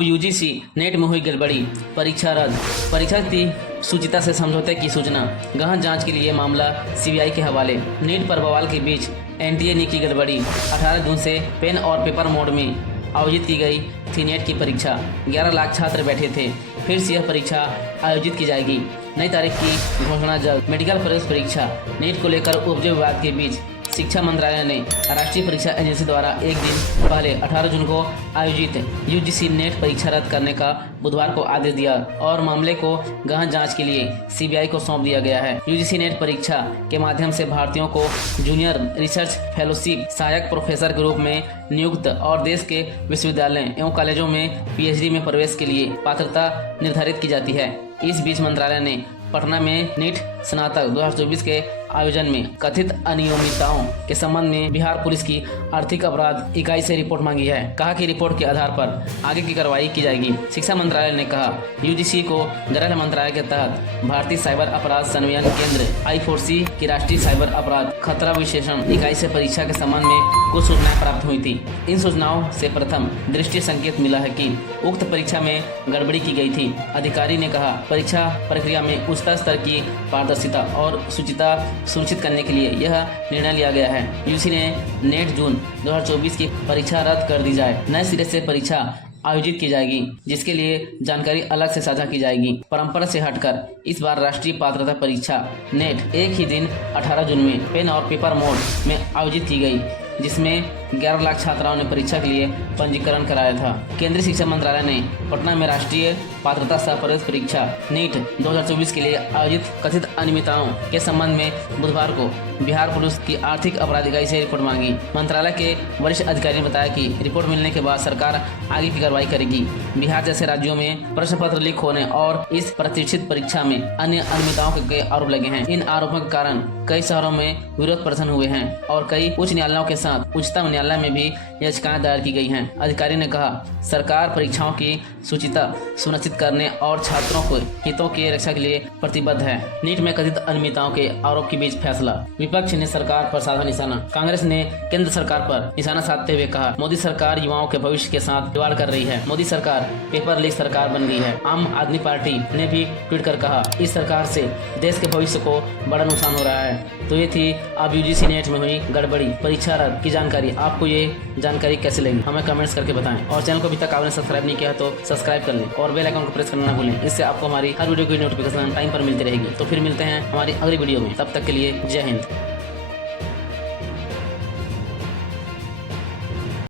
अब UGC net में हुई गड़बड़ी, परीक्षा रद्द। परीक्षार्थी सुचिता से समझौते की सूचना, गहन जांच के लिए मामला सीबीआई के हवाले। नीट पर बवाल के बीच एनटीए ने की गड़बड़ी। 18 जून से पेन और पेपर मोड में आयोजित की गई थी नेट की परीक्षा। 11 लाख छात्र बैठे थे। फिर से यह परीक्षा आयोजित की जाएगी। नई तारीख की घोषणा जल्द। मेडिकल प्रवेश परीक्षा नीट को लेकर उपजे विवाद के बीच शिक्षा मंत्रालय ने राष्ट्रीय परीक्षा एजेंसी द्वारा एक दिन पहले 18 जून को आयोजित यूजीसी नेट परीक्षा रद्द करने का बुधवार को आदेश दिया और मामले को गहन जांच के लिए सीबीआई को सौंप दिया गया है। यूजीसी नेट परीक्षा के माध्यम से भारतीयों को जूनियर रिसर्च फेलोशिप, सहायक प्रोफेसर के रूप में नियुक्त और देश के विश्वविद्यालय एवं कॉलेजों में पीएचडी में प्रवेश के लिए पात्रता निर्धारित की जाती है। इस बीच मंत्रालय ने पटना में नीट स्नातक 2024 के आयोजन में कथित अनियमितताओं के संबंध में बिहार पुलिस की आर्थिक अपराध इकाई से रिपोर्ट मांगी है। कहा कि रिपोर्ट के आधार पर आगे की कार्रवाई की जाएगी। शिक्षा मंत्रालय ने कहा यूजीसी को गृह मंत्रालय के तहत भारतीय साइबर अपराध संज्ञान केंद्र I4C की राष्ट्रीय साइबर अपराध खतरा विश्लेषण इकाई से परीक्षा के संबंध में कुछ सूचनाएं प्राप्त हुई थी। इन सूचनाओं से प्रथम दृष्टि संकेत मिला है कि उक्त परीक्षा में गड़बड़ी की गई थी। अधिकारी ने कहा परीक्षा प्रक्रिया में उच्चतर स्तर की पारदर्शिता और शुचिता सुनिश्चित करने के लिए यह निर्णय लिया गया है। यूजीसी ने नेट जून 2024 की परीक्षा रद्द कर दी जाए। नए सिरे से परीक्षा आयोजित की जाएगी, जिसके लिए जानकारी अलग से साझा की जाएगी। परंपरा से हटकर इस बार राष्ट्रीय पात्रता परीक्षा नेट एक ही दिन 18 जून में पेन और पेपर मोड में आयोजित की गई, जिसमें 11 लाख छात्राओं ने परीक्षा के लिए पंजीकरण कराया था। केंद्रीय शिक्षा मंत्रालय ने पटना में राष्ट्रीय पात्रता सह प्रवेश परीक्षा नीट 2024 के लिए आयोजित कथित अनियमितताओं के संबंध में बुधवार को बिहार पुलिस की आर्थिक अपराध इकाई से रिपोर्ट मांगी। मंत्रालय के वरिष्ठ अधिकारी ने बताया कि रिपोर्ट मिलने के बाद सरकार आगे की कार्रवाई करेगी। बिहार जैसे राज्यों में प्रश्न पत्र लीक होने और इस प्रतिष्ठित परीक्षा में अन्य अनियमितताओं के आरोप लगे हैं। इन आरोपों के कारण कई शहरों में विरोध प्रदर्शन हुए हैं और कई उच्च न्यायालयों के साथ उच्चतम न्यायालय में भी याचिकाएं दायर की गई हैं। अधिकारी ने कहा सरकार परीक्षाओं की शुचिता सुनिश्चित करने और छात्रों के हितों की रक्षा के लिए प्रतिबद्ध है। नीट में कथित अनियमितताओं के आरोप के बीच फैसला। विपक्ष ने सरकार पर साधा निशाना। कांग्रेस ने केंद्र सरकार पर निशाना साधते हुए कहा मोदी सरकार युवाओं के भविष्य के साथ खिलवाड़ कर रही है। मोदी सरकार पेपर लीक सरकार बन गई है। आम आदमी पार्टी ने भी ट्वीट कर कहा इस सरकार से देश के भविष्य को बड़ा नुकसान हो रहा है। तो ये थी अब यूजीसी नेट में हुई गड़बड़ी, परीक्षा रद्द की जानकारी। आपको ये जानकारी कैसे लगी हमें कमेंट्स करके बताएं और चैनल को अभी तक आपने सब्सक्राइब नहीं किया तो सब्सक्राइब कर लें और बेल आइकन को प्रेस करना ना भूलें। इससे आपको हमारी हर वीडियो की नोटिफिकेशन टाइम पर मिलती रहेगी। तो फिर मिलते हैं हमारी अगली वीडियो में। तब तक के लिए जय हिंद।